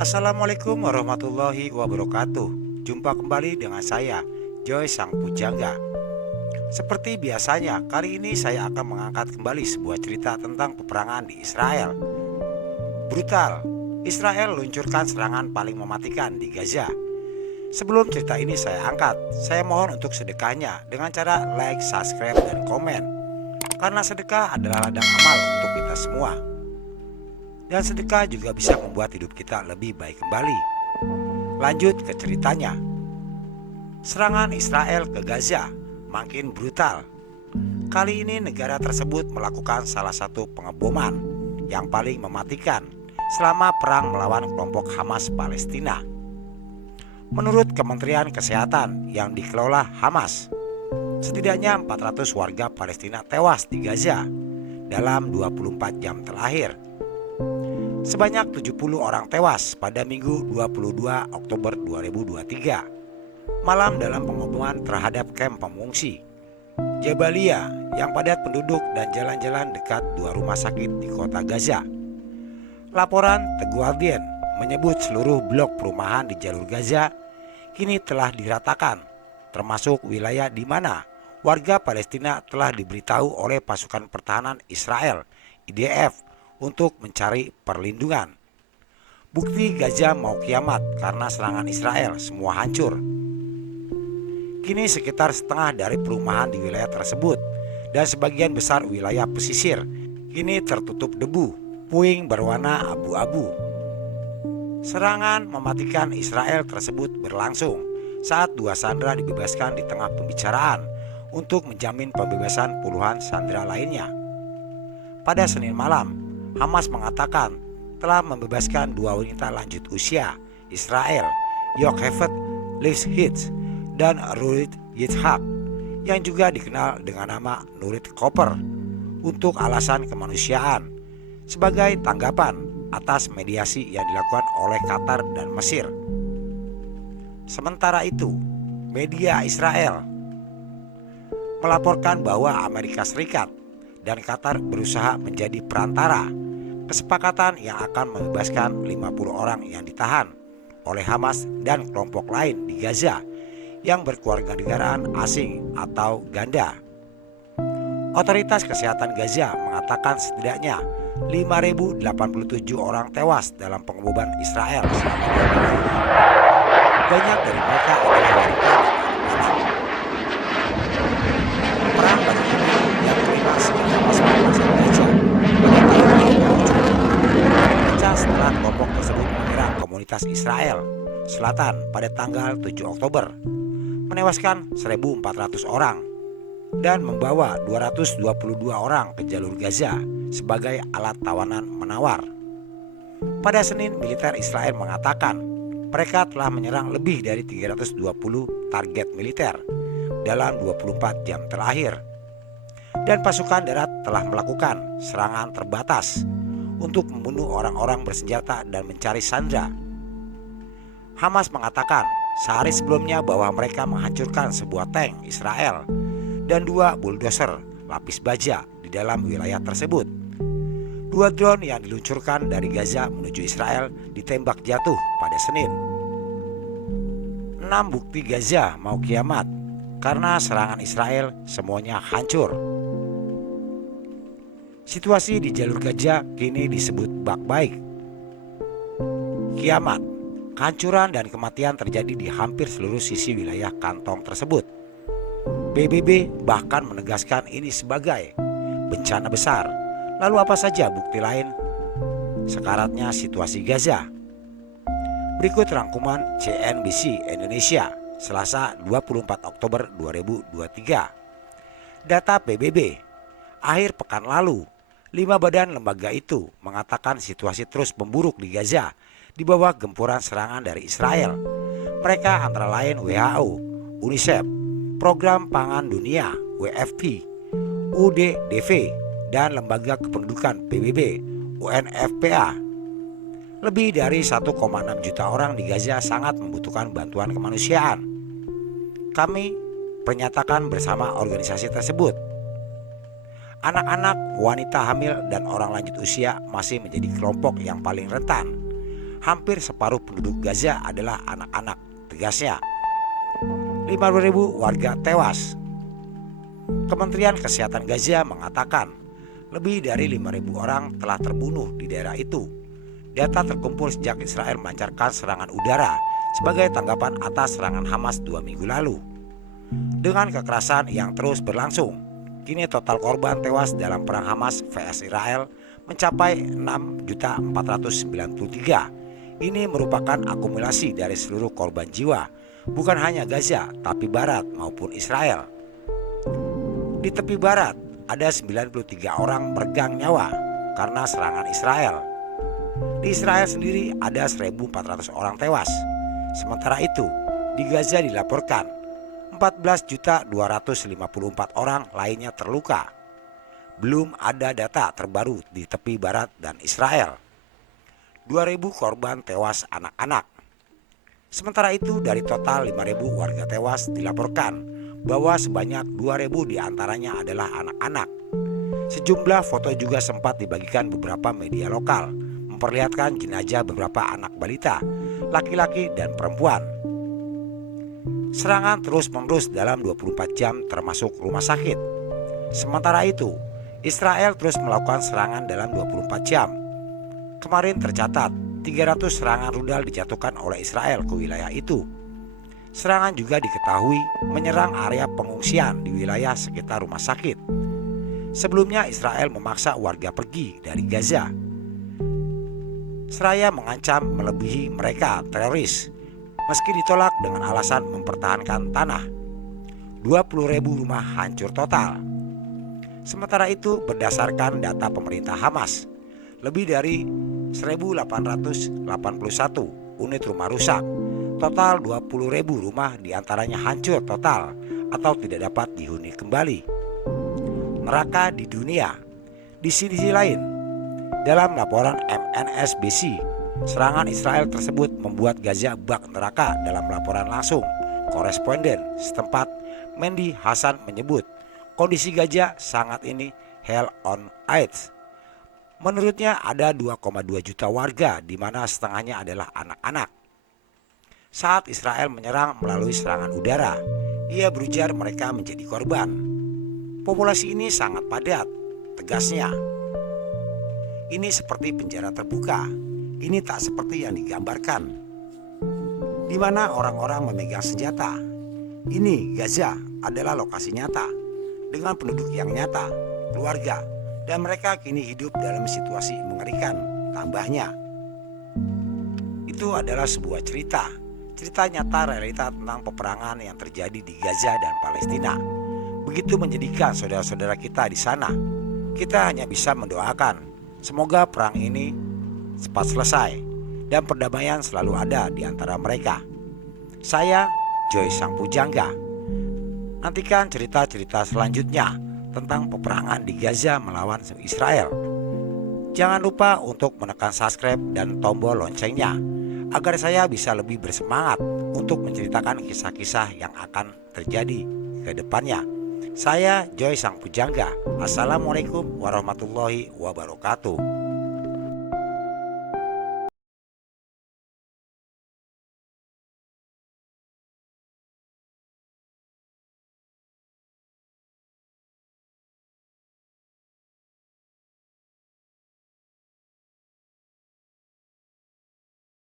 Assalamualaikum warahmatullahi wabarakatuh. Jumpa kembali dengan saya, Joy Sang Pujangga. Seperti biasanya, kali ini saya akan mengangkat kembali sebuah cerita tentang peperangan di Israel. Brutal, Israel luncurkan serangan paling mematikan di Gaza. Sebelum cerita ini saya angkat, saya mohon untuk sedekahnya dengan cara like, subscribe, dan komen. Karena sedekah adalah ladang amal untuk kita semua. Dan sedekah juga bisa membuat hidup kita lebih baik kembali. Lanjut ke ceritanya. Serangan Israel ke Gaza makin brutal. Kali ini negara tersebut melakukan salah satu pengeboman yang paling mematikan selama perang melawan kelompok Hamas Palestina. Menurut Kementerian Kesehatan yang dikelola Hamas, setidaknya 400 warga Palestina tewas di Gaza dalam 24 jam terakhir. Sebanyak 70 orang tewas pada Minggu 22 Oktober 2023 malam dalam pengeboman terhadap kamp pengungsi Jabalia yang padat penduduk dan jalan-jalan dekat dua rumah sakit di kota Gaza. Laporan The Guardian menyebut seluruh blok perumahan di jalur Gaza kini telah diratakan, termasuk wilayah di mana warga Palestina telah diberitahu oleh pasukan pertahanan Israel IDF untuk mencari perlindungan. Bukti Gaza mau kiamat karena serangan Israel semua hancur. Kini sekitar setengah dari perumahan di wilayah tersebut dan sebagian besar wilayah pesisir kini tertutup debu, puing berwarna abu-abu. Serangan mematikan Israel tersebut berlangsung saat dua sandera dibebaskan di tengah pembicaraan untuk menjamin pembebasan puluhan sandera lainnya. Pada Senin malam, Hamas mengatakan telah membebaskan dua wanita lanjut usia Israel, Yocheved Lifshitz dan Nurit Yitzhak, yang juga dikenal dengan nama Nurit Koper, untuk alasan kemanusiaan sebagai tanggapan atas mediasi yang dilakukan oleh Qatar dan Mesir. Sementara itu, media Israel melaporkan bahwa Amerika Serikat dan Qatar berusaha menjadi perantara kesepakatan yang akan membebaskan 50 orang yang ditahan oleh Hamas dan kelompok lain di Gaza yang berkewarganegaraan asing atau ganda. Otoritas kesehatan Gaza mengatakan setidaknya 5.087 orang tewas dalam pengeboman Israel selama 2 minggu. Banyak dari mereka adalah wanita. Perang bagi yang klimaks sekitar kawasan Gaza setelah kelompok tersebut menyerang komunitas Israel Selatan pada tanggal 7 Oktober, menewaskan 1.400 orang dan membawa 222 orang ke jalur Gaza sebagai alat tawanan menawar. Pada Senin, militer Israel mengatakan mereka telah menyerang lebih dari 320 target militer dalam 24 jam terakhir, dan pasukan darat telah melakukan serangan terbatas untuk membunuh orang-orang bersenjata dan mencari sandera. Hamas mengatakan sehari sebelumnya bahwa mereka menghancurkan sebuah tank Israel dan 2 bulldozer lapis baja di dalam wilayah tersebut. 2 drone yang diluncurkan dari Gaza menuju Israel ditembak jatuh pada Senin. 6 bukti Gaza mau kiamat karena serangan Israel semuanya hancur. Situasi di jalur Gaza kini disebut bak baik. Kiamat, kehancuran dan kematian terjadi di hampir seluruh sisi wilayah kantong tersebut. PBB bahkan menegaskan ini sebagai bencana besar. Lalu apa saja bukti lain sekaratnya situasi Gaza? Berikut rangkuman CNBC Indonesia Selasa 24 Oktober 2023. Data PBB, akhir pekan lalu 5 badan lembaga itu mengatakan situasi terus memburuk di Gaza di bawah gempuran serangan dari Israel. Mereka antara lain WHO, UNICEF, Program Pangan Dunia WFP, UDDV, dan Lembaga Kependudukan PBB UNFPA. Lebih dari 1,6 juta orang di Gaza sangat membutuhkan bantuan kemanusiaan. Kami menyatakan bersama organisasi tersebut, anak-anak, wanita hamil, dan orang lanjut usia masih menjadi kelompok yang paling rentan. Hampir separuh penduduk Gaza adalah anak-anak, tegasnya. 50.000 warga tewas. Kementerian Kesehatan Gaza mengatakan lebih dari 5.000 orang telah terbunuh di daerah itu. Data terkumpul sejak Israel melancarkan serangan udara sebagai tanggapan atas serangan Hamas 2 minggu lalu. Dengan kekerasan yang terus berlangsung, kini total korban tewas dalam perang Hamas vs Israel mencapai 6.493. Ini merupakan akumulasi dari seluruh korban jiwa, bukan hanya Gaza, tapi Barat maupun Israel. Di tepi barat, ada 93 orang meregang nyawa karena serangan Israel. Di Israel sendiri ada 1.400 orang tewas. Sementara itu, di Gaza dilaporkan 14.254 orang lainnya terluka. Belum ada data terbaru di tepi barat dan Israel. 2.000 korban tewas anak-anak. Sementara itu, dari total 5.000 warga tewas dilaporkan bahwa sebanyak 2.000 diantaranya adalah anak-anak. Sejumlah foto juga sempat dibagikan beberapa media lokal, memperlihatkan jenazah beberapa anak balita, laki-laki dan perempuan. Serangan terus-menerus dalam 24 jam termasuk rumah sakit. Sementara itu, Israel terus melakukan serangan dalam 24 jam. Kemarin tercatat 300 serangan rudal dijatuhkan oleh Israel ke wilayah itu. Serangan juga diketahui menyerang area pengungsian di wilayah sekitar rumah sakit. Sebelumnya Israel memaksa warga pergi dari Gaza. Seraya mengancam melebihi mereka teroris, meski ditolak dengan alasan mempertahankan tanah. 20.000 rumah hancur total. Sementara itu, berdasarkan data pemerintah Hamas, lebih dari 1.881 unit rumah rusak. Total 20.000 rumah diantaranya hancur total atau tidak dapat dihuni kembali. Neraka di dunia. Di sisi lain, dalam laporan MNSBC, serangan Israel tersebut membuat Gaza bak neraka. Dalam laporan langsung koresponden setempat Mendy Hasan menyebut kondisi Gaza sangat ini hell on earth. Menurutnya ada 2,2 juta warga di mana setengahnya adalah anak-anak. Saat Israel menyerang melalui serangan udara, ia berujar mereka menjadi korban. Populasi ini sangat padat, tegasnya. Ini seperti penjara terbuka. Ini tak seperti yang digambarkan, di mana orang-orang memegang senjata. Ini Gaza adalah lokasi nyata, dengan penduduk yang nyata, keluarga, dan mereka kini hidup dalam situasi mengerikan, tambahnya. Itu adalah sebuah cerita nyata realita tentang peperangan yang terjadi di Gaza dan Palestina. Begitu menjadikan saudara-saudara kita di sana. Kita hanya bisa mendoakan semoga perang ini cepat selesai dan perdamaian selalu ada di antara mereka. Saya Joy Sang Pujangga. Nantikan cerita-cerita selanjutnya tentang peperangan di Gaza melawan Israel. Jangan lupa untuk menekan subscribe dan tombol loncengnya agar saya bisa lebih bersemangat untuk menceritakan kisah-kisah yang akan terjadi ke depannya. Saya Joy Sang Pujangga. Assalamualaikum warahmatullahi wabarakatuh.